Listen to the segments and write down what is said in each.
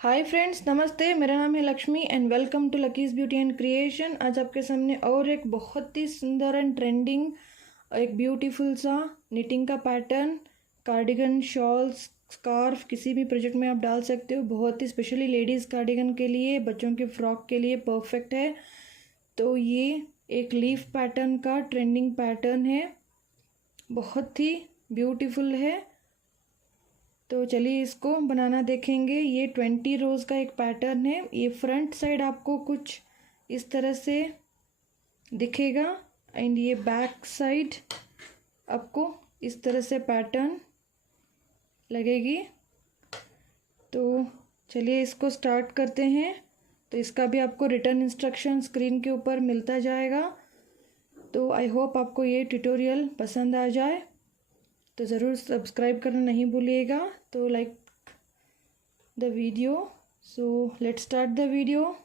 Hi friends, नमस्ते। मेरा नाम है Lakshmi and welcome to Lucky's beauty and creation. आज आपके सामने और एक बहुत ही सुंदर एंड ट्रेंडिंग एक ब्यूटीफुल सा निटिंग का पैटर्न, कार्डिगन, शॉल्स, स्कार्फ किसी भी प्रोजेक्ट में आप डाल सकते हो। बहुत ही स्पेशली लेडीज़ कार्डिगन के लिए, बच्चों के फ्रॉक के लिए परफेक्ट है। तो ये एक लीफ पैटर्न का ट्रेंडिंग पैटर्न है, बहुत ही ब्यूटीफुल है। तो चलिए इसको बनाना देखेंगे। ये 20 रोज़ का एक पैटर्न है। ये फ्रंट साइड आपको कुछ इस तरह से दिखेगा एंड ये बैक साइड आपको इस तरह से पैटर्न लगेगी। तो चलिए इसको स्टार्ट करते हैं। तो इसका भी आपको रिटर्न इंस्ट्रक्शन स्क्रीन के ऊपर मिलता जाएगा। तो आई होप आपको ये ट्यूटोरियल पसंद आ जाए, तो ज़रूर सब्सक्राइब करना नहीं भूलिएगा। तो like the video. So let's start the video.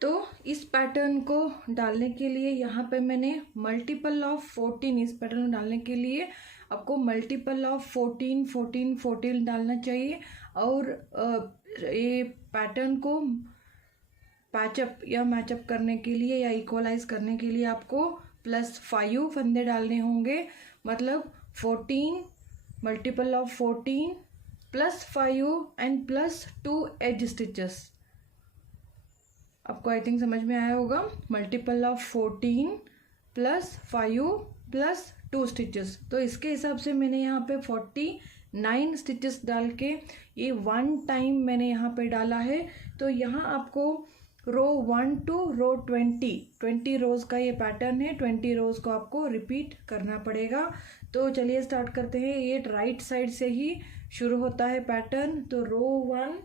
तो इस पैटर्न को डालने के लिए यहाँ पे मैंने मल्टीपल ऑफ 14, इस पैटर्न को डालने के लिए आपको मल्टीपल ऑफ 14 14 14 डालना चाहिए। और ये पैटर्न को पैचअप या मैचअप करने के लिए या इक्वलाइज करने के लिए आपको +5 फंदे डालने होंगे। मतलब 14 multiple of 14 +5 and +2 edge stitches. आपको आई थिंक समझ में आया होगा। Multiple of 14 +5 +2 stitches. तो इसके हिसाब से मैंने यहाँ पे 49 स्टिचेस डाल के ये 1 टाइम मैंने यहाँ पे डाला है। तो यहाँ आपको रो 1 to रो 20 रोज़ का ये पैटर्न है। 20 रोज़ को आपको रिपीट करना पड़ेगा। तो चलिए स्टार्ट करते हैं। ये राइट साइड से ही शुरू होता है पैटर्न। तो रो 1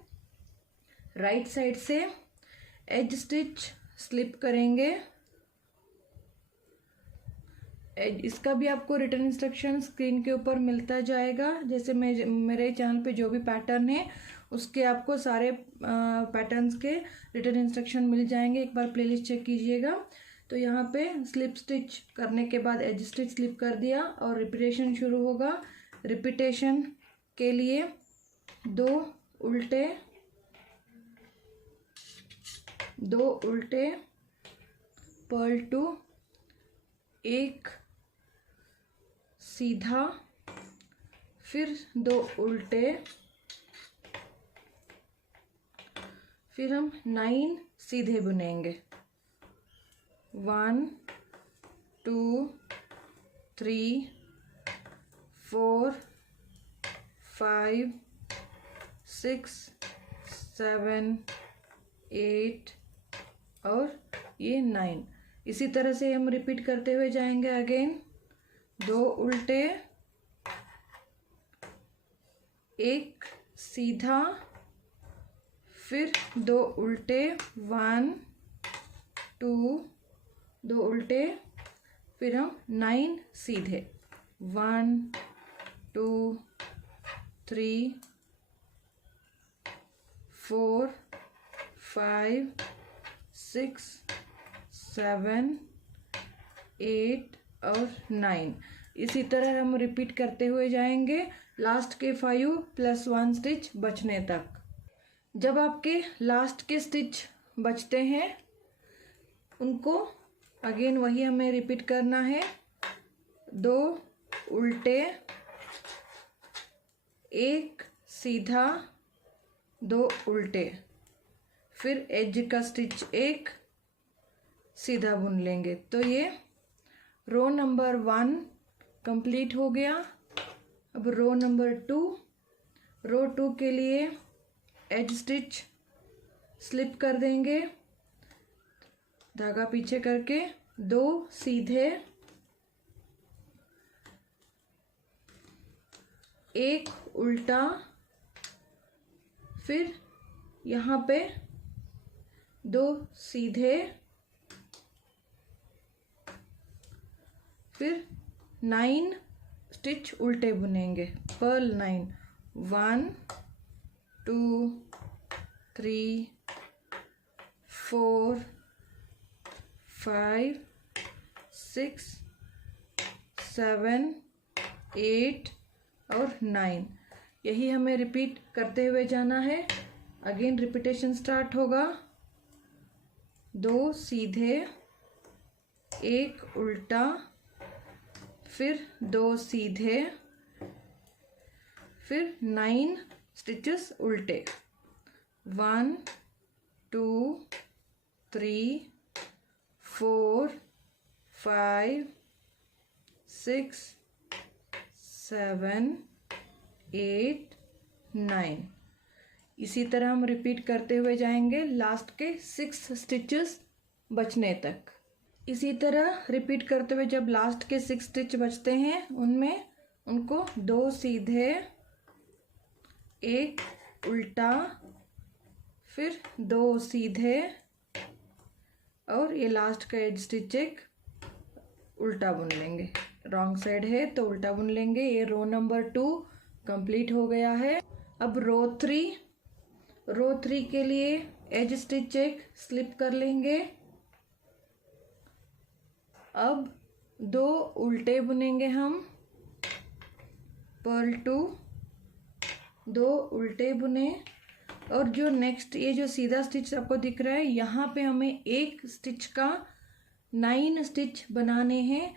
राइट साइड से एज स्टिच स्लिप करेंगे। इसका भी आपको रिटर्न इंस्ट्रक्शन स्क्रीन के ऊपर मिलता जाएगा। जैसे मेरे चैनल पे जो भी पैटर्न है उसके आपको सारे पैटर्न्स के रिटर्न इंस्ट्रक्शन मिल जाएंगे। एक बार प्लेलिस्ट चेक कीजिएगा। तो यहाँ पे स्लिप स्टिच करने के बाद एज स्टिच स्लिप कर दिया और रिपीटेशन शुरू होगा। रिपीटेशन के लिए 2 उल्टे पर्ल 2, 1 सीधा, फिर 2 उल्टे, फिर हम 9 सीधे बुनेंगे। 1 2 3 4 5 6 7 8 और ये 9। इसी तरह से हम रिपीट करते हुए जाएंगे। अगेन 2 उल्टे, 1 सीधा, फिर 2 उल्टे, 1 2 2 उल्टे, फिर हम 9 सीधे। 1 2 3 4 5 6 7 8 और 9। इसी तरह हम रिपीट करते हुए जाएंगे लास्ट के 5 +1 स्टिच बचने तक। जब आपके लास्ट के स्टिच बचते हैं उनको अगेन वही हमें रिपीट करना है। 2 उल्टे, 1 सीधा, 2 उल्टे, फिर एज का स्टिच 1 सीधा बुन लेंगे। तो ये रो नंबर 1 कंप्लीट हो गया। अब रो नंबर 2, रो 2 के लिए एज स्टिच स्लिप कर देंगे, धागा पीछे करके 2 सीधे, एक उल्टा, फिर यहाँ पे 2 सीधे, फिर 9 स्टिच उल्टे बुनेंगे, पर्ल 9, 1 2 3 4 5 6 7 8 और 9। यही हमें रिपीट करते हुए जाना है। अगेन रिपीटेशन स्टार्ट होगा। 2 सीधे, एक उल्टा, फिर 2 सीधे, फिर 9 स्टिचेस उल्टे, 1 2 3 4 5 6 7 8 9। इसी तरह हम रिपीट करते हुए जाएंगे लास्ट के 6 स्टिचेस बचने तक। इसी तरह रिपीट करते हुए जब लास्ट के 6 स्टिच बचते हैं उनमें उनको 2 सीधे, एक उल्टा, फिर 2 सीधे और ये लास्ट का एज स्टिच एक उल्टा बुन लेंगे। रॉन्ग साइड है तो उल्टा बुन लेंगे। ये रो नंबर 2 कंप्लीट हो गया है। अब रो 3 के लिए एज स्टिच एक स्लिप कर लेंगे। अब 2 उल्टे बुनेंगे हम, पर्ल 2, 2 उल्टे बुने और जो नेक्स्ट ये जो सीधा स्टिच आपको दिख रहा है यहाँ पे हमें एक स्टिच का 9 स्टिच बनाने हैं।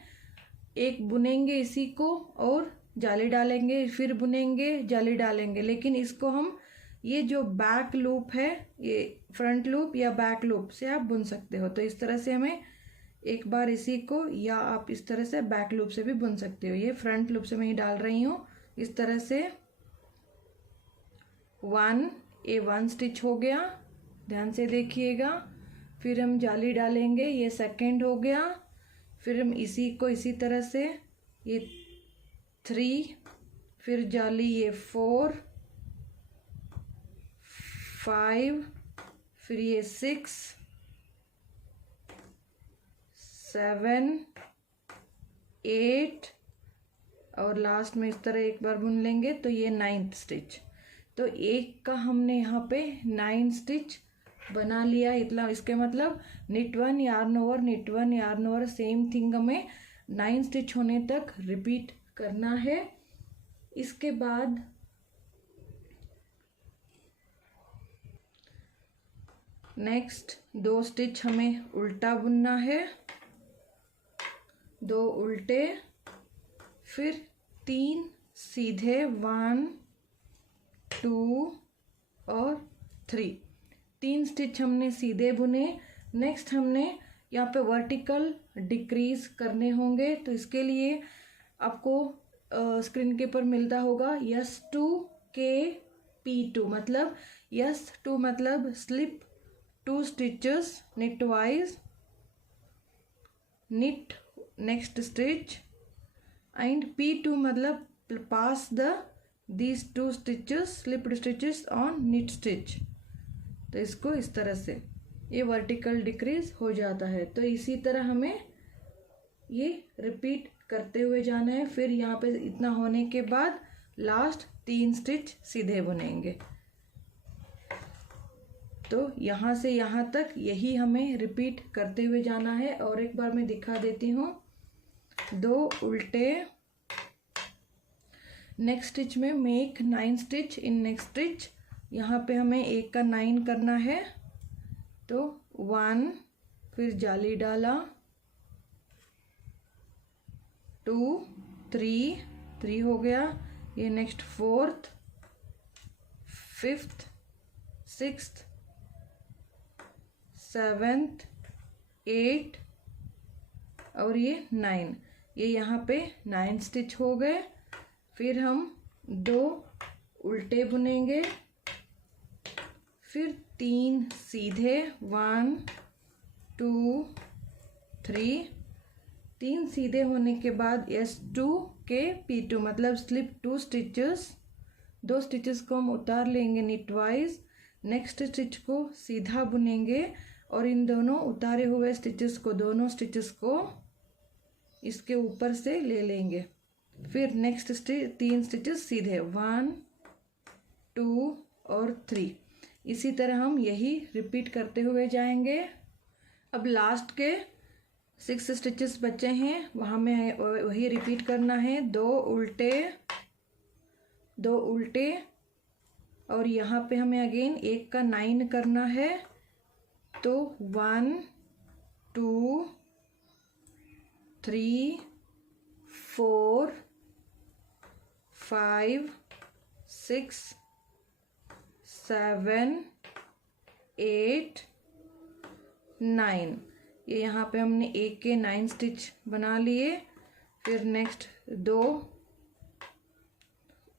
एक बुनेंगे इसी को और जाली डालेंगे, फिर बुनेंगे, जाली डालेंगे। लेकिन इसको हम ये जो बैक लूप है, ये फ्रंट लूप या बैक लूप से आप बुन सकते हो। तो इस तरह से हमें एक बार इसी को, या आप इस तरह से बैक लूप से भी बुन सकते हो। ये फ्रंट लूप से मैं ही डाल रही हूँ इस तरह से। 1 स्टिच हो गया, ध्यान से देखिएगा। फिर हम जाली डालेंगे, ये सेकंड हो गया। फिर हम इसी को इसी तरह से, ये 3, फिर जाली ये 4 5, फिर ये 6 7 8 और लास्ट में इस तरह एक बार बुन लेंगे तो ये 9th स्टिच। तो एक का हमने यहाँ पे 9 स्टिच बना लिया। इतना इसके मतलब knit 1 yarn over knit 1 yarn over same thing हमें 9 स्टिच होने तक रिपीट करना है। इसके बाद नेक्स्ट 2 स्टिच हमें उल्टा बुनना है, 2 उल्टे, फिर 3 सीधे, 1 2 और 3 स्टिच हमने सीधे बुने। नेक्स्ट हमने यहाँ पे वर्टिकल डिक्रीज करने होंगे। तो इसके लिए आपको स्क्रीन के ऊपर मिलता होगा S2 K P2, मतलब S2 मतलब slip 2 stitches knit wise, knit next stitch, and P2 मतलब pass these 2 stitches slipped stitches on knit stitch। तो इसको इस तरह से ये वर्टिकल डिक्रीज हो जाता है। तो इसी तरह हमें ये रिपीट करते हुए जाना है। फिर यहाँ पे इतना होने के बाद लास्ट 3 स्टिच सीधे बुनेंगे। तो यहाँ से यहाँ तक यही हमें रिपीट करते हुए जाना है। और एक बार मैं दिखा देती हूँ। 2 उल्टे, नेक्स्ट स्टिच में make 9 stitch in next stitch. यहाँ पे हमें एक का 9 करना है। तो 1, फिर जाली डाला, 2 3 हो गया। ये next 4th 5th 6th 7th 8 और ये 9। ये यहाँ पे 9 स्टिच हो गए। फिर हम 2 उल्टे बुनेंगे, फिर 3 सीधे, 1 2 3, 3 सीधे होने के बाद S2 के P2 मतलब स्लिप 2 स्टिचेस, 2 स्टिचेस को हम उतार लेंगे नीट वाइज। नेक्स्ट स्टिच को सीधा बुनेंगे और इन दोनों उतारे हुए स्टिचेस को, दोनों स्टिचेस को इसके ऊपर से ले लेंगे। फिर नेक्स्ट 3 स्टिचेस सीधे 1 2 और 3। इसी तरह हम यही रिपीट करते हुए जाएंगे। अब लास्ट के 6 स्टिचेस बचे हैं, वहाँ में वही रिपीट करना है। 2 उल्टे, 2 उल्टे और यहाँ पे हमें अगेन 1 का 9 करना है। तो 1 2 3 4 5 6 7 8 9। ये यहाँ पे हमने 1 के 9 स्टिच बना लिए। फिर नेक्स्ट 2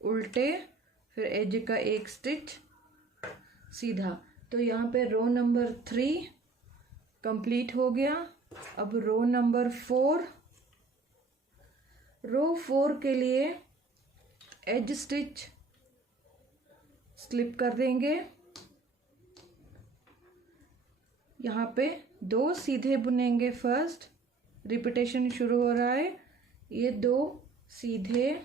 उल्टे, फिर एज का 1 स्टिच सीधा। तो यहाँ पे रो नंबर 3 कंप्लीट हो गया। अब रो नंबर 4, रो 4 के लिए एज स्टिच स्लिप कर देंगे। यहाँ पे 2 सीधे बुनेंगे फर्स्ट, रिपीटेशन शुरू हो रहा है। ये 2 सीधे,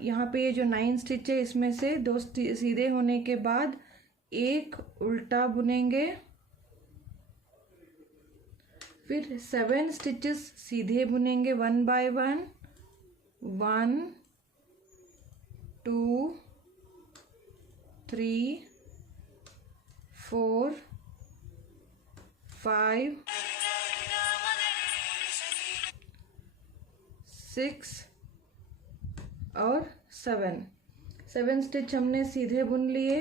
यहाँ पे ये जो 9 स्टिच है इसमें से 2 सीधे होने के बाद 1 उल्टा बुनेंगे। फिर 7 स्टिचेस सीधे बुनेंगे 1 बाय 1, 1 2 3 4 5 6 और 7 स्टिच हमने सीधे बुन लिए।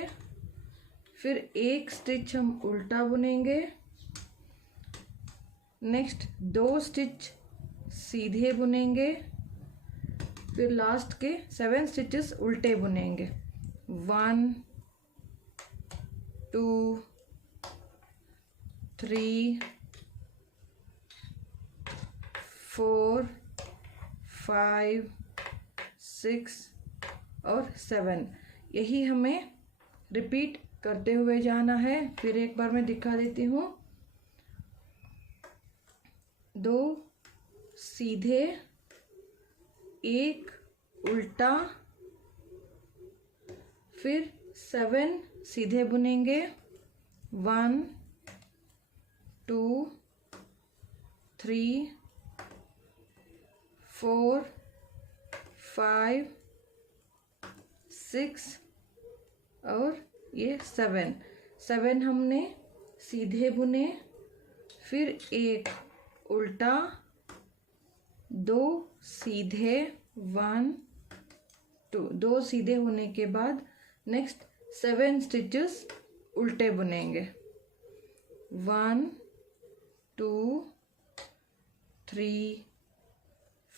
फिर 1 स्टिच हम उल्टा बुनेंगे। नेक्स्ट 2 स्टिच सीधे बुनेंगे। फिर लास्ट के 7 स्टिचेस उल्टे बुनेंगे। 1 2 3 4 5 6 और 7। यही हमें रिपीट करते हुए जाना है। फिर एक बार मैं दिखा देती हूँ। 2 सीधे, 1 उल्टा, फिर 7 सीधे बुनेंगे। 1 2 3 4 5 6 और ये 7 हमने सीधे बुने। फिर 1 उल्टा, 2 सीधे, 1 2, 2 सीधे होने के बाद नेक्स्ट 7 स्टिचेस उल्टे बुनेंगे। 1 2 3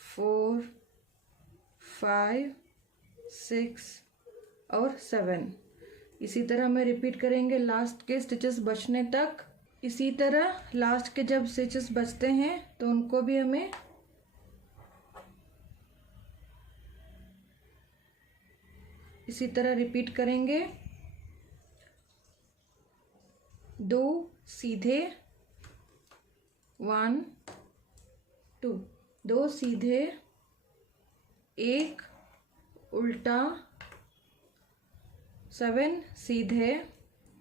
4 5 6 और 7। इसी तरह हमें रिपीट करेंगे लास्ट के स्टिचेस बचने तक। इसी तरह लास्ट के जब स्टिचेस बचते हैं तो उनको भी हमें इसी तरह रिपीट करेंगे। 2 सीधे, 1 2, 2 सीधे, 1 उल्टा, 7 सीधे,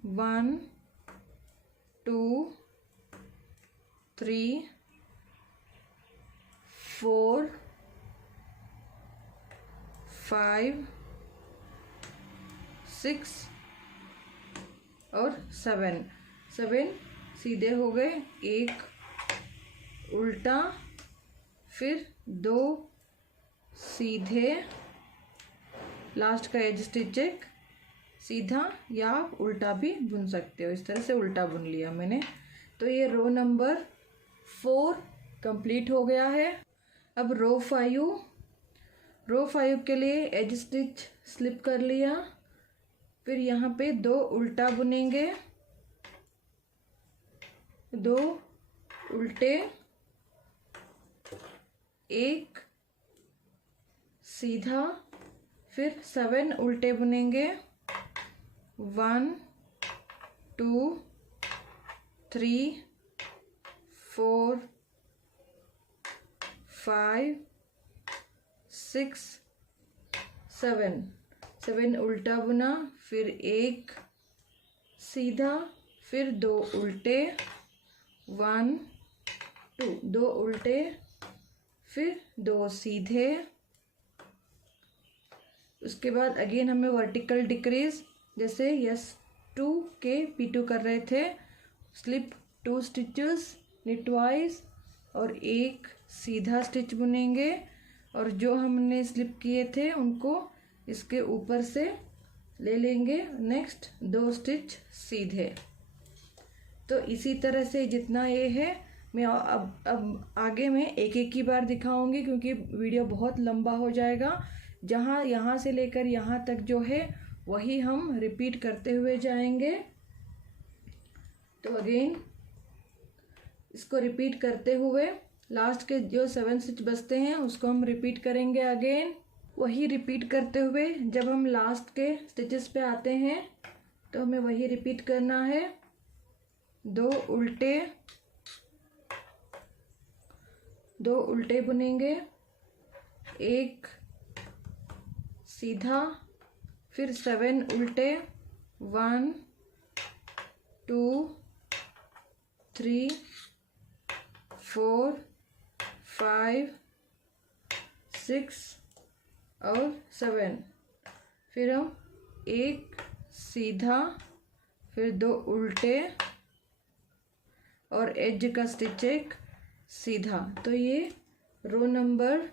1 2 3 4 5 6 और 7 सीधे हो गए। 1 उल्टा, फिर 2 सीधे, लास्ट का एज स्टिच एक सीधा या उल्टा भी बुन सकते हो। इस तरह से उल्टा बुन लिया मैंने। तो ये रो नंबर 4 कंप्लीट हो गया है। अब रो 5 के लिए एज स्टिच स्लिप कर लिया। फिर यहाँ पे 2 उल्टा बुनेंगे, 2 उल्टे, एक सीधा, फिर 7 उल्टे बुनेंगे। 1 2 3 4 5 6 7 उल्टा बुना, फिर एक सीधा, फिर 2 उल्टे। 1 2 2 उल्टे, फिर 2 सीधे। उसके बाद अगेन हमें वर्टिकल डिक्रीज, जैसे S2 के P2 कर रहे थे, स्लिप 2 स्टिचेस, निट वाइज, और एक सीधा स्टिच बुनेंगे, और जो हमने स्लिप किए थे उनको इसके ऊपर से ले लेंगे। नेक्स्ट 2 स्टिच सीधे। तो इसी तरह से जितना ये है, मैं अब आगे में एक एक ही बार दिखाऊंगी, क्योंकि वीडियो बहुत लंबा हो जाएगा। जहाँ यहाँ से लेकर यहाँ तक जो है वही हम रिपीट करते हुए जाएंगे। तो अगेन इसको रिपीट करते हुए लास्ट के जो 7 स्टिच बचते हैं उसको हम रिपीट करेंगे। अगेन वही रिपीट करते हुए जब हम लास्ट के स्टिचेस पे आते हैं तो हमें वही रिपीट करना है। 2 उल्टे बुनेंगे, एक सीधा, फिर 7 उल्टे। 1 2 3 4 5 6 और 7। फिर हम एक सीधा, फिर 2 उल्टे और एज का स्टिच एक सीधा। तो ये रो नंबर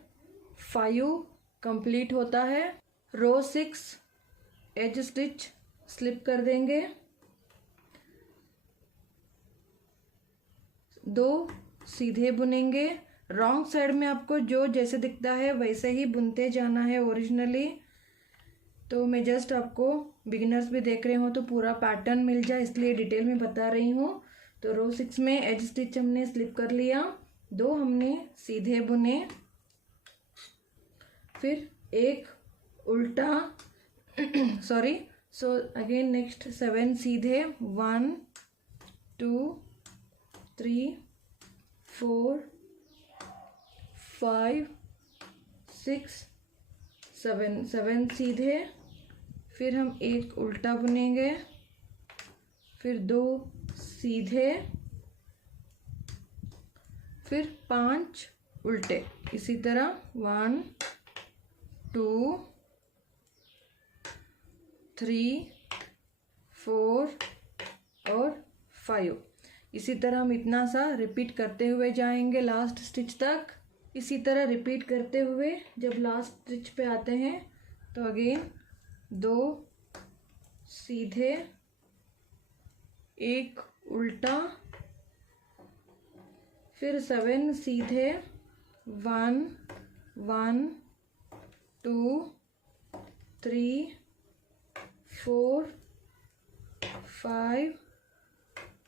5 कंप्लीट होता है। रो 6 एज स्टिच स्लिप कर देंगे, 2 सीधे बुनेंगे। रॉन्ग साइड में आपको जो जैसे दिखता है वैसे ही बुनते जाना है ओरिजिनली। तो मैं जस्ट आपको, बिगिनर्स भी देख रहे हो तो पूरा पैटर्न मिल जाए इसलिए डिटेल में बता रही हूँ। तो रो 6 में एज स्टिच हमने स्लिप कर लिया, 2 हमने सीधे बुने, फिर एक उल्टा सॉरी। सो अगेन नेक्स्ट 7 सीधे, 1 2 3 4 5 6 7 सीधे, फिर हम एक उल्टा बुनेंगे, फिर 2 सीधे, फिर 5 उल्टे। इसी तरह 1 2 3 4 और 5। इसी तरह हम इतना सा रिपीट करते हुए जाएंगे लास्ट स्टिच तक। इसी तरह रिपीट करते हुए जब लास्ट स्टिच पे आते हैं तो अगेन 2 सीधे, एक उल्टा, फिर 7 सीधे, 1 1 2 3 4 5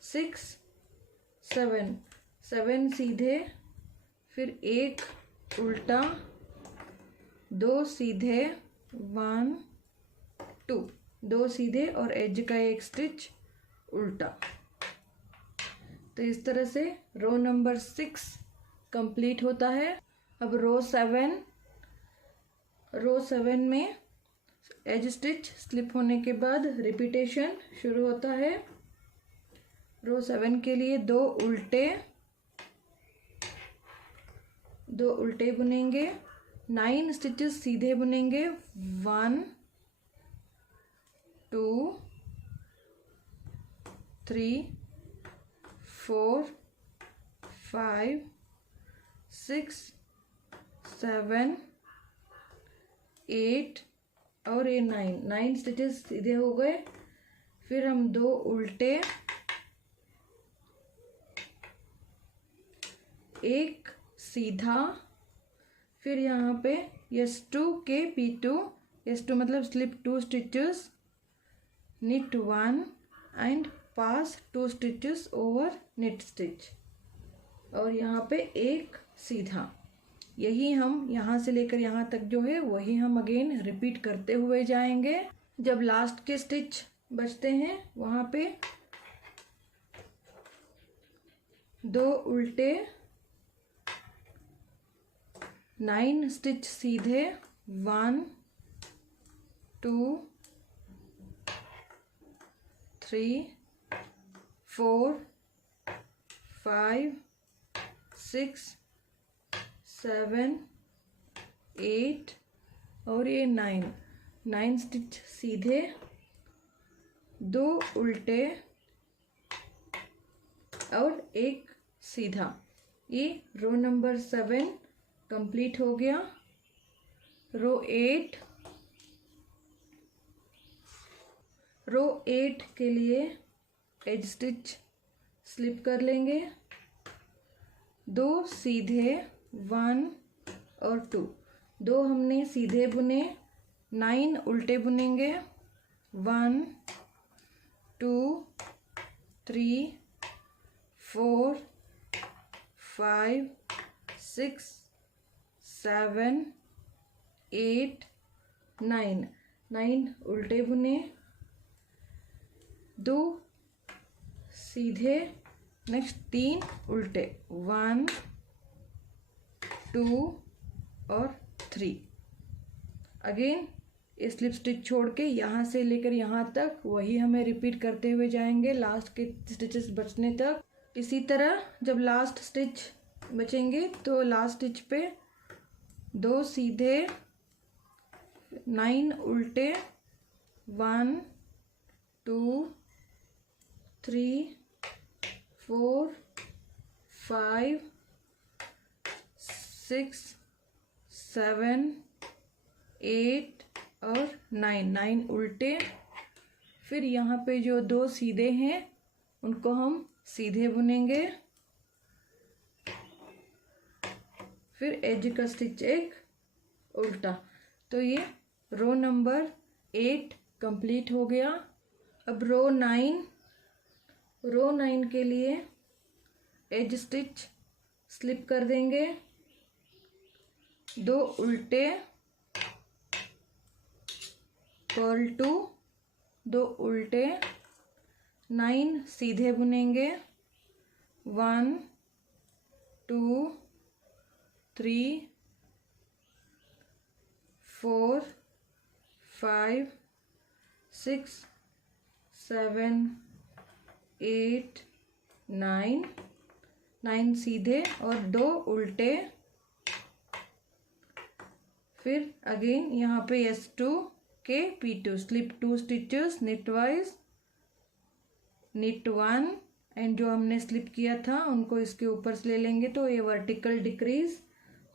6 7 सीधे, फिर एक उल्टा, 2 सीधे, 1 2 सीधे और एज का एक स्टिच उल्टा। तो इस तरह से रो नंबर 6 कंप्लीट होता है। अब रो 7 में एज स्टिच स्लिप होने के बाद रिपीटेशन शुरू होता है। रो 7 के लिए 2 उल्टे बुनेंगे, 9 स्टिचेस सीधे बुनेंगे, 1 2 3 4 5 6 7 8 और ये 9 स्टिचेस सीधे हो गए। फिर हम 2 उल्टे, एक सीधा, फिर यहाँ पे S2 के P2, S2 मतलब slip 2 stitches, knit 1 and pass 2 stitches over knit stitch, और यहाँ पे एक सीधा। यही हम यहाँ से लेकर यहाँ तक जो है वही हम अगेन रिपीट करते हुए जाएंगे। जब लास्ट के स्टिच बचते हैं वहाँ पे 2 उल्टे, 9 स्टिच सीधे, 1 2 3 4 5 6 7 8 और ये 9 स्टिच सीधे, 2 उल्टे और 1 सीधा। ये रो नंबर 7 कंप्लीट हो गया। रो 8 के लिए एज स्टिच स्लिप कर लेंगे, 2 सीधे, 1 और 2, 2 हमने सीधे बुने, 9 उल्टे बुनेंगे, 1 2 3 4 5 6 7 8 9 उल्टे बुने, 2 सीधे, नेक्स्ट 3 उल्टे, 1 2 और 3। अगेन स्लिप स्टिच छोड़ के यहाँ से लेकर यहाँ तक वही हमें रिपीट करते हुए जाएंगे लास्ट के स्टिचेस बचने तक। इसी तरह जब लास्ट स्टिच बचेंगे तो लास्ट स्टिच पे 2 सीधे, 9 उल्टे, 1 2 3 4 5 6 7 8 और 9 उल्टे। फिर यहाँ पे जो 2 सीधे हैं उनको हम सीधे बुनेंगे, फिर एज का स्टिच एक उल्टा। तो ये रो नंबर 8 कंप्लीट हो गया। अब रो 9 के लिए एज स्टिच स्लिप कर देंगे, 2 उल्टे, पर्ल 2, 2 उल्टे, 9 सीधे बुनेंगे, 1 2 3 4 5 6 7 8 9 सीधे और 2 उल्टे। फिर अगेन यहाँ पे S2 के P2 slip 2 stitches knit wise, knit 1 and जो हमने स्लिप किया था उनको इसके ऊपर से ले लेंगे तो ये वर्टिकल डिक्रीज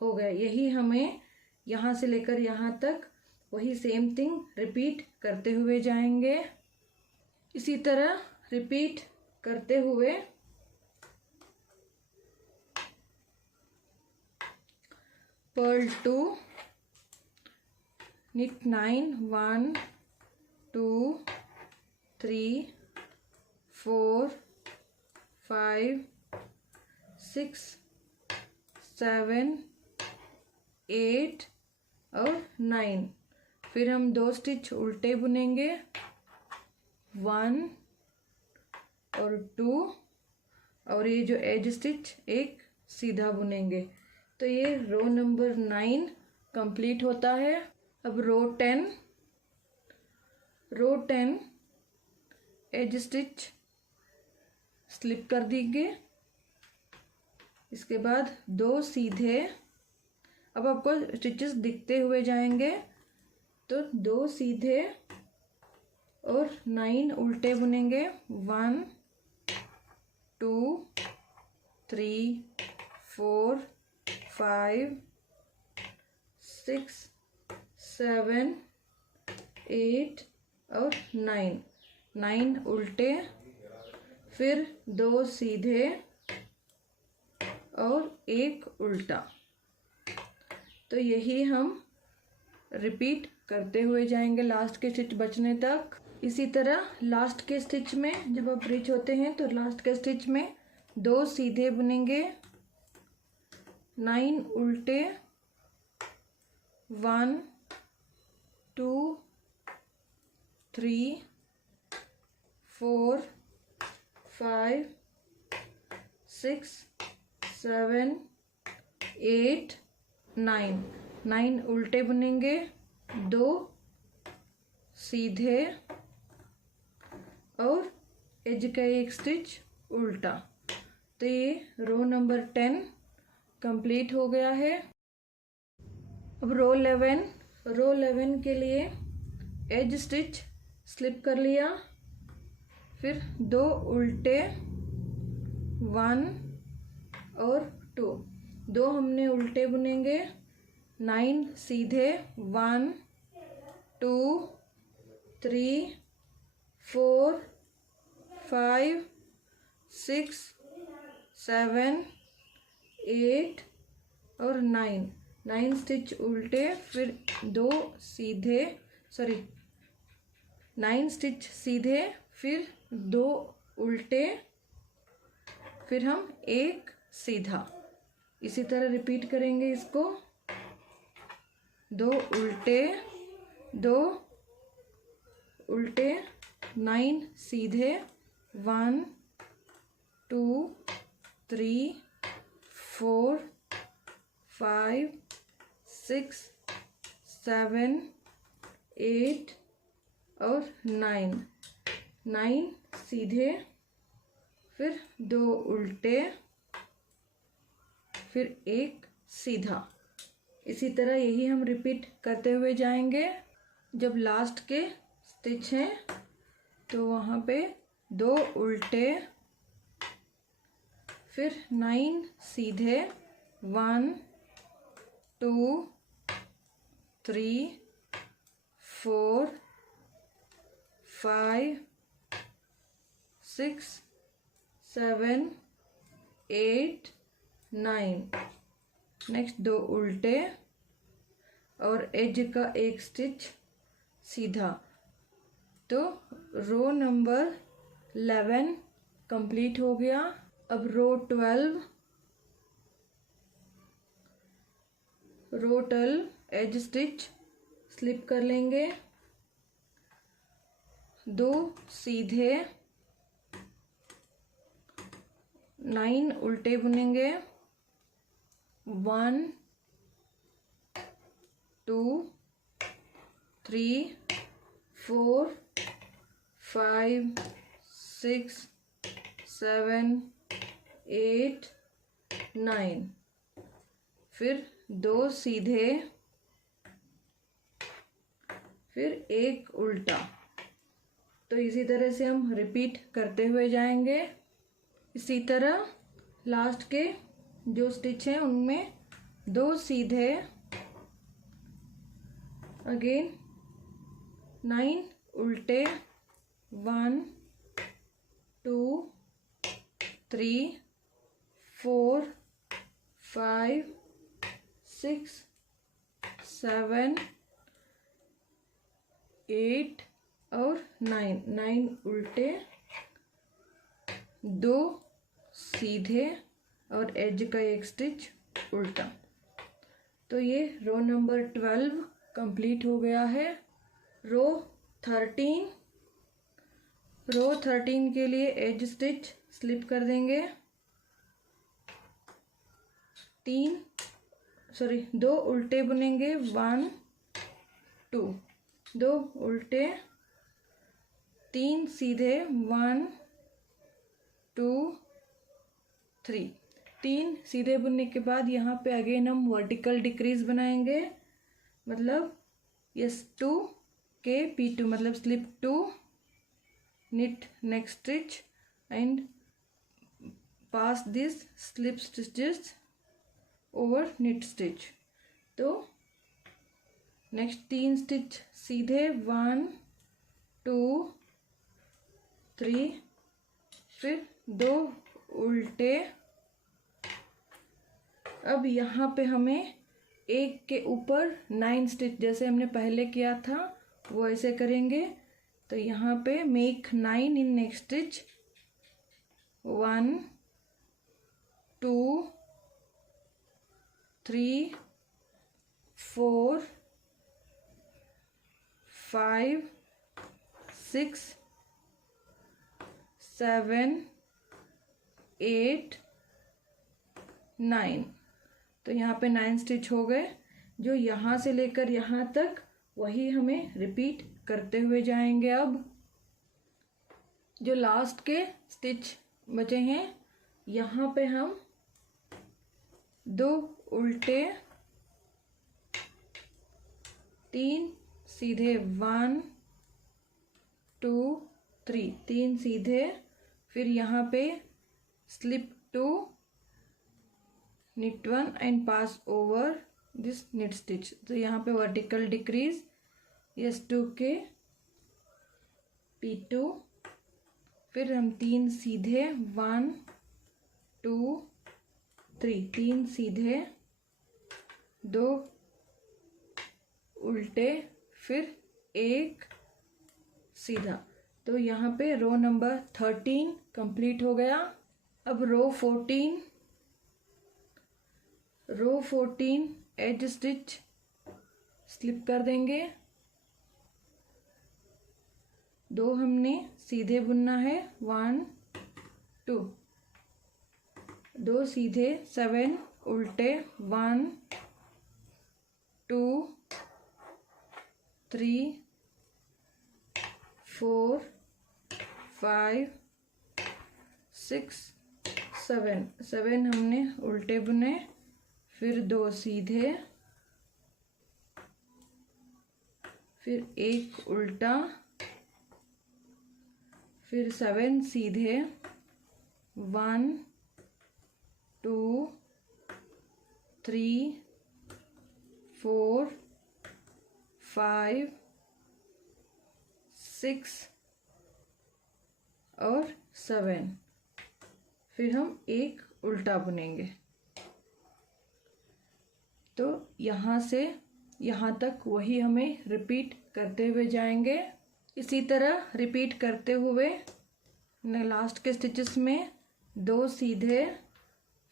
हो गया। यही हमें यहाँ से लेकर यहाँ तक वही सेम थिंग रिपीट करते हुए जाएंगे। इसी तरह रिपीट करते हुए पर्ल 2, निट 9 1 2 3 4 5 6 7 8 और 9। फिर हम 2 स्टिच उल्टे बुनेंगे, 1 और 2 और ये जो एज स्टिच एक सीधा बुनेंगे। तो ये रो नंबर 9 कंप्लीट होता है। अब रो 10 एज स्टिच स्लिप कर देंगे, इसके बाद 2 सीधे। अब आपको स्टिचेस दिखते हुए जाएंगे तो 2 सीधे और 9 उल्टे बुनेंगे, 1 2 3 4 5 6 7 8 और 9 उल्टे। फिर 2 सीधे और 1 उल्टा। तो यही हम रिपीट करते हुए जाएंगे लास्ट के स्टिच बचने तक। इसी तरह लास्ट के स्टिच में जब आप रीच होते हैं तो लास्ट के स्टिच में 2 सीधे बुनेंगे, 9 उल्टे 1 2 3 4 5 6 7 8 9 9 उल्टे बुनेंगे, 2 सीधे और एज का एक स्टिच उल्टा। तो ये रो नंबर 10 कंप्लीट हो गया है। अब रो 11 के लिए एज स्टिच स्लिप कर लिया, फिर 2 उल्टे 1 और 2 हमने उल्टे बुनेंगे, 9 सीधे 1 2 3 4 5 6 7 8 और 9 स्टिच उल्टे, फिर 2 सीधे 9 स्टिच सीधे, फिर 2 उल्टे, फिर हम 1 सीधा। इसी तरह रिपीट करेंगे इसको, 2 उल्टे 2 उल्टे 9 सीधे 1 2 3 4 5 6 7 8 और 9 सीधे, फिर 2 उल्टे, फिर 1 सीधा। इसी तरह यही हम रिपीट करते हुए जाएंगे। जब लास्ट के स्टिच हैं तो वहाँ पे 2 उल्टे, फिर 9 सीधे 1 2 3 4 5 6 7 8 9। नेक्स्ट 2 उल्टे और एज का एक स्टिच सीधा। तो रो नंबर 11 कंप्लीट हो गया। अब रो 12 एज स्टिच स्लिप कर लेंगे, 2 सीधे 9 उल्टे बुनेंगे, 1 2 3 4 5 6 7 8 9, फिर 2 सीधे, फिर 1 उल्टा। तो इसी तरह से हम रिपीट करते हुए जाएंगे। इसी तरह लास्ट के जो स्टिच हैं उनमें 2 सीधे, अगेन 9 उल्टे, 1 2 3 4 5 6 7 8 और 9 उल्टे, 2 सीधे और एज का एक स्टिच उल्टा। तो ये रो नंबर 12 कंप्लीट हो गया है। रो 13 के लिए एज स्टिच स्लिप कर देंगे, 2 उल्टे बुनेंगे, 1 2 2 उल्टे, 3 सीधे 1 2 3। 3 सीधे बुनने के बाद यहाँ पे अगेन हम वर्टिकल डिक्रीज बनाएंगे, मतलब यस 2 के P2 मतलब slip 2, knit next stitch and pass this slip stitches over knit stitch। तो नेक्स्ट 3 स्टिच सीधे 1 2 3, फिर 2 उल्टे। अब यहाँ पे हमें एक के ऊपर 9 स्टिच जैसे हमने पहले किया था वो ऐसे करेंगे। तो यहाँ पे मेक 9 इन नेक्स्ट स्टिच, 1 2 3 4 5 6 7 8 9। तो यहाँ पे 9 स्टिच हो गए। जो यहाँ से लेकर यहाँ तक वही हमें रिपीट करते हुए जाएंगे। अब जो लास्ट के स्टिच बचे हैं यहाँ पे हम 2 उल्टे 3 सीधे 1 2 3, 3 सीधे, फिर यहाँ पे slip 2 knit 1 and pass over this knit stitch। तो यहाँ पे vertical decrease S2 के P2, फिर हम 3 सीधे 1 2 3, 3 सीधे 2 उल्टे, फिर 1 सीधा। तो यहाँ पे रो नंबर 13 कंप्लीट हो गया। अब रो 14 एज स्टिच स्लिप कर देंगे। 2 हमने सीधे बुनना है 1 2, 2 सीधे 7 उल्टे 1 2 3 4 5 6 7, 7 हमने उल्टे बुने, फिर 2 सीधे, फिर 1 उल्टा, फिर 7 सीधे 1 2 3 4 5 6 और 7, फिर हम 1 उल्टा बुनेंगे। तो यहाँ से यहाँ तक वही हमें रिपीट करते हुए जाएंगे। इसी तरह रिपीट करते हुए लास्ट के स्टिचेस में 2 सीधे,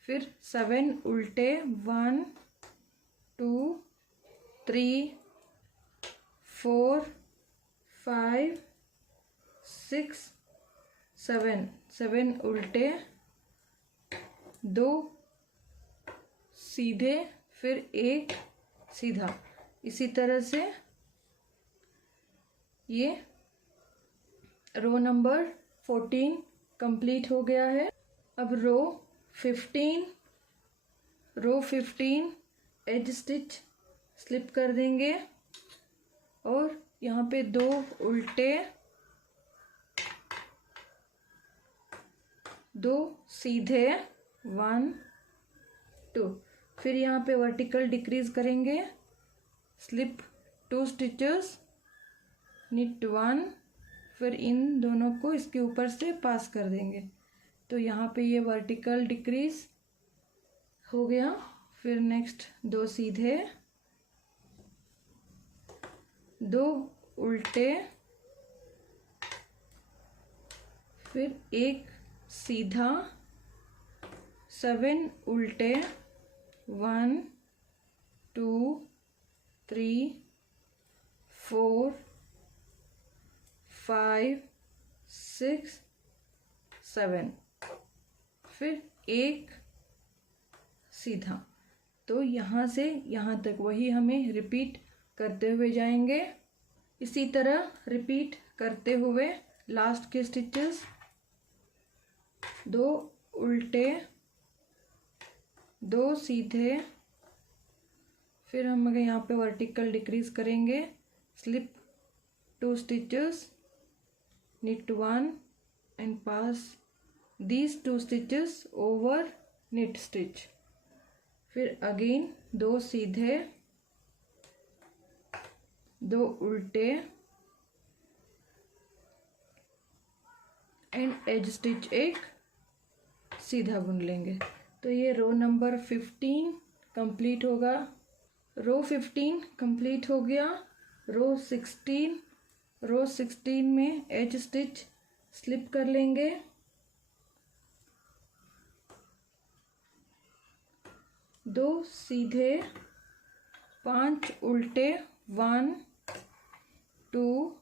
फिर 7 उल्टे 1 2 3 4 5 6 7, 7 उल्टे 2 सीधे, फिर 1 सीधा। इसी तरह से ये रो नंबर 14 कंप्लीट हो गया है। अब रो 15 एज स्टिच स्लिप कर देंगे और यहाँ पे 2 उल्टे 2 सीधे 1 2, फिर यहाँ पे वर्टिकल डिक्रीज करेंगे, स्लिप 2 स्टिचेस, निट 1, फिर इन दोनों को इसके ऊपर से पास कर देंगे। तो यहाँ पे ये वर्टिकल डिक्रीज हो गया। फिर नेक्स्ट 2 सीधे 2 उल्टे, फिर 1 सीधा, 7 उल्टे 1 2 3 4 5 6 7, फिर 1 सीधा। तो यहाँ से यहाँ तक वही हमें रिपीट करते हुए जाएंगे। इसी तरह रिपीट करते हुए लास्ट के स्टिचेस 2 उल्टे 2 सीधे, फिर हम अगर यहाँ पे वर्टिकल डिक्रीज करेंगे, slip 2 stitches, knit 1 and pass these 2 stitches over knit stitch, फिर अगेन 2 सीधे 2 उल्टे एंड एज स्टिच 1 सीधा बुन लेंगे। तो ये रो नंबर 15 कंप्लीट होगा। रो 15 कंप्लीट हो गया। रो 16 में एज स्टिच स्लिप कर लेंगे, दो सीधे 5 उल्टे 1 2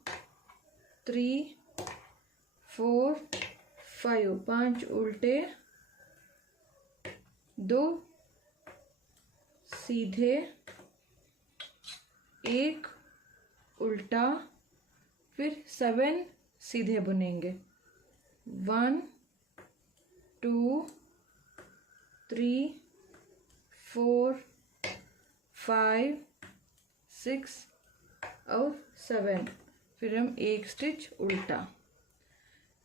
3 4 5, 5 उल्टे, 2 सीधे, 1 उल्टा, फिर 7 सीधे बुनेंगे। 1 2 3 4 5 6 और 7, फिर हम एक स्टिच उल्टा।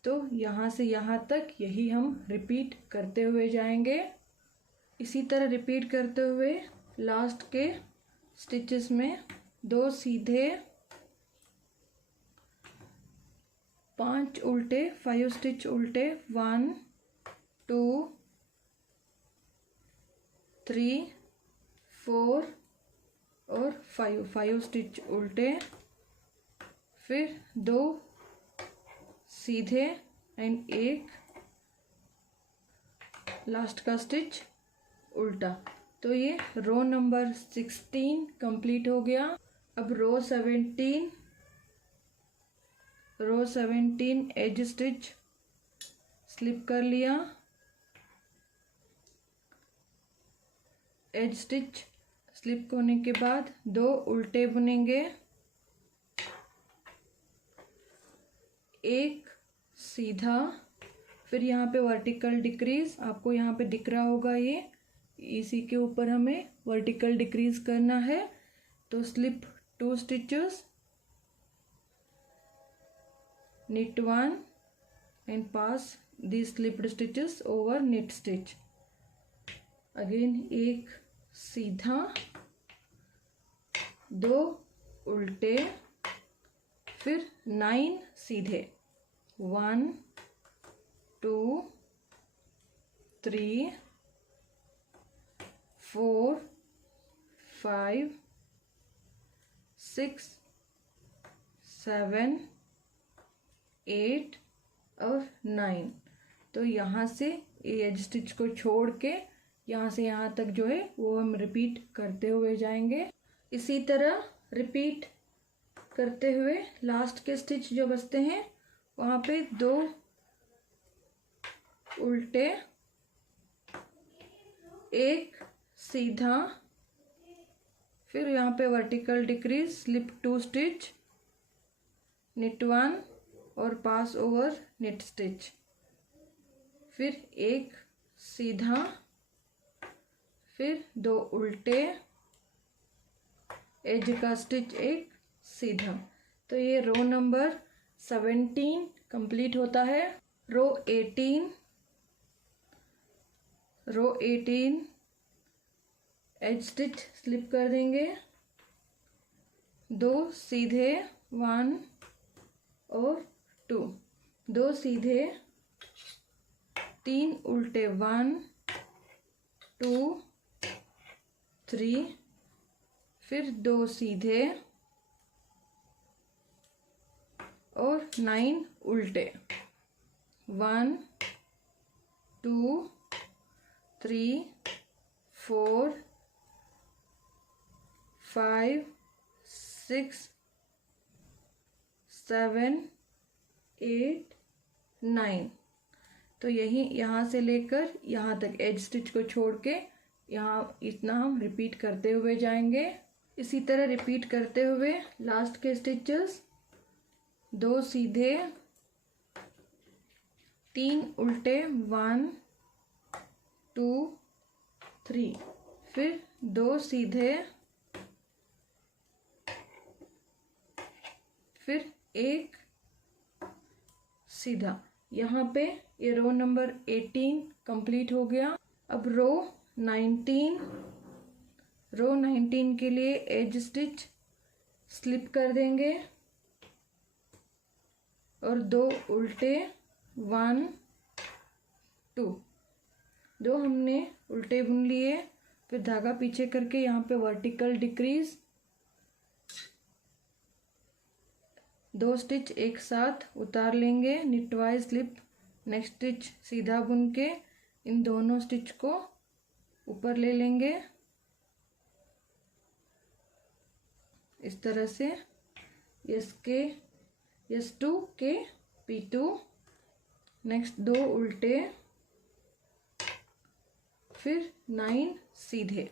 तो यहाँ से यहाँ तक यही हम रिपीट करते हुए जाएंगे। इसी तरह रिपीट करते हुए लास्ट के स्टिचेस में 2 सीधे, 5 उल्टे, 5 स्टिच उल्टे, 1 2 3 4 और 5 स्टिच उल्टे, फिर 2 सीधे एंड एक लास्ट का स्टिच उल्टा। तो ये रो नंबर 16 कंप्लीट हो गया। अब रो 17 एज स्टिच स्लिप कर लिया, एज स्टिच स्लिप होने के बाद 2 उल्टे बुनेंगे, 1 सीधा, फिर यहाँ पे वर्टिकल डिक्रीज, आपको यहाँ पे दिख रहा होगा ये, इसी के ऊपर हमें वर्टिकल डिक्रीज करना है। तो slip 2 stitches, knit 1 and pass these slipped stitches over knit stitch. Again 1 सीधा, 2 उल्टे, फिर 9 सीधे, 1 2 3 4 5 6 7 8 और 9। तो यहाँ से एज स्टिच को छोड़ के यहाँ से यहाँ तक जो है वो हम रिपीट करते हुए जाएंगे। इसी तरह रिपीट करते हुए लास्ट के स्टिच जो बचते हैं वहाँ पे 2 उल्टे, 1 सीधा, फिर यहाँ पे vertical decrease, slip 2 stitch, knit 1 और पास ओवर knit स्टिच, फिर 1 सीधा, फिर 2 उल्टे, एज का स्टिच 1 सीधा। तो ये रो नंबर 17 कंप्लीट होता है। रो 18 एज स्टिच स्लिप कर देंगे, 2 सीधे, 1 और 2, 2 सीधे, 3 उल्टे, 1 2 3, फिर 2 सीधे और 9 उल्टे, 1 2 3 4 5 6 7 8 9। तो यही यहाँ से लेकर यहाँ तक एज स्टिच को छोड़ के यहाँ इतना हम रिपीट करते हुए जाएंगे। इसी तरह रिपीट करते हुए लास्ट के स्टिचेस, 2 सीधे, 3 उल्टे, 1 2 3, फिर 2 सीधे, फिर 1 सीधा। यहाँ पे ये रो नंबर 18 कंप्लीट हो गया। अब रो 19 के लिए एज स्टिच स्लिप कर देंगे और 2 उल्टे, 1 2, 2 हमने उल्टे बुन लिए, फिर धागा पीछे करके यहाँ पे वर्टिकल डिक्रीज, 2 स्टिच एक साथ उतार लेंगे, knit wise slip, next stitch सीधा बुन के इन दोनों स्टिच को ऊपर ले लेंगे इस तरह से। S2 के P2, नेक्स्ट 2 उल्टे, फिर 9 सीधे,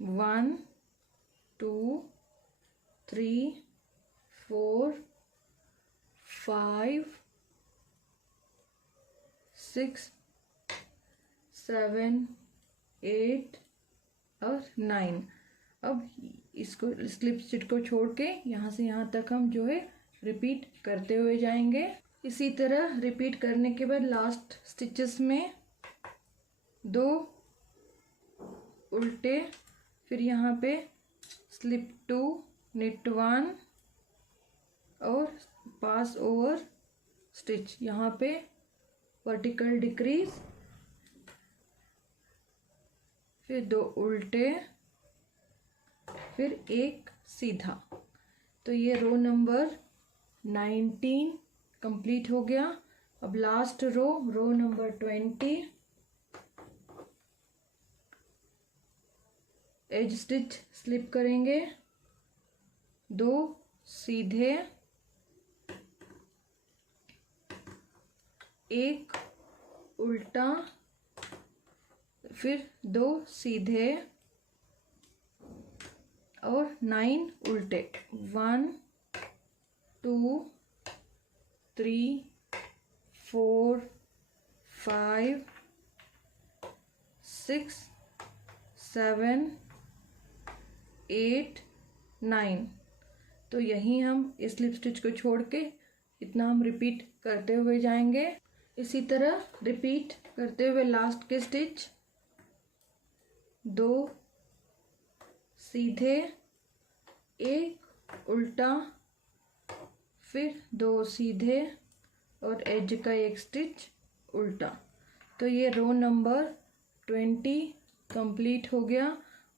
1 2 3 4 5 6 7 8 और 9। अब इसको स्लिप स्टिच को छोड़ के यहाँ से यहाँ तक हम जो है रिपीट करते हुए जाएंगे। इसी तरह रिपीट करने के बाद लास्ट स्टिचेस में 2 उल्टे, फिर यहाँ पे स्लिप 2, knit 1 और पास ओवर स्टिच, यहाँ पे वर्टिकल डिक्रीज, फिर 2 उल्टे, फिर 1 सीधा। तो ये रो नंबर 19 कंप्लीट हो गया। अब last row number 20, edge stitch slip करेंगे, 2 सीधे, 1 उल्टा, फिर 2 सीधे और 9 उल्टे, 1 2 3 4 5 6 7 8 9। तो यहीं हम स्लिप स्टिच को छोड़ के इतना हम रिपीट करते हुए जाएंगे। इसी तरह रिपीट करते हुए लास्ट के स्टिच, 2 सीधे, 1 उल्टा, फिर 2 सीधे और एज का 1 स्टिच उल्टा। तो ये रो नंबर 20 कंप्लीट हो गया।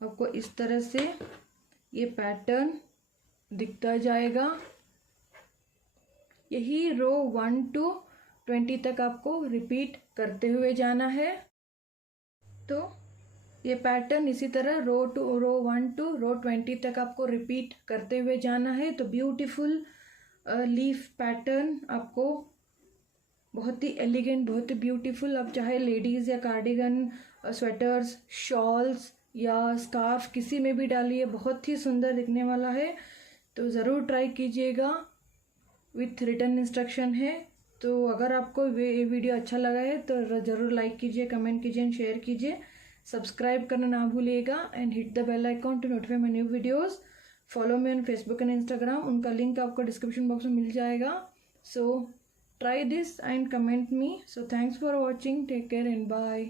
आपको इस तरह से ये पैटर्न दिखता जाएगा। यही रो 1 to 20 तक आपको रिपीट करते हुए जाना है। तो ये पैटर्न इसी तरह रो 1 to रो 20 तक आपको रिपीट करते हुए जाना है। तो ब्यूटीफुल लीफ पैटर्न आपको बहुत ही एलिगेंट, बहुत ही ब्यूटीफुल, आप चाहे लेडीज़ या कार्डिगन, स्वेटर्स, शॉल्स या स्कार्फ किसी में भी डालिए, बहुत ही सुंदर दिखने वाला है। तो ज़रूर ट्राई कीजिएगा, विथ रिटर्न इंस्ट्रक्शन है। तो अगर आपको ये वीडियो अच्छा लगा है तो ज़रूर लाइक कीजिए, कमेंट कीजिए एंड शेयर कीजिए। सब्सक्राइब करना ना भूलिएगा and hit the bell icon to notify my new videos. Follow me on Facebook and Instagram, उनका लिंक आपको डिस्क्रिप्शन बॉक्स में मिल जाएगा। सो try this and comment me. So thanks for watching. Take care and bye.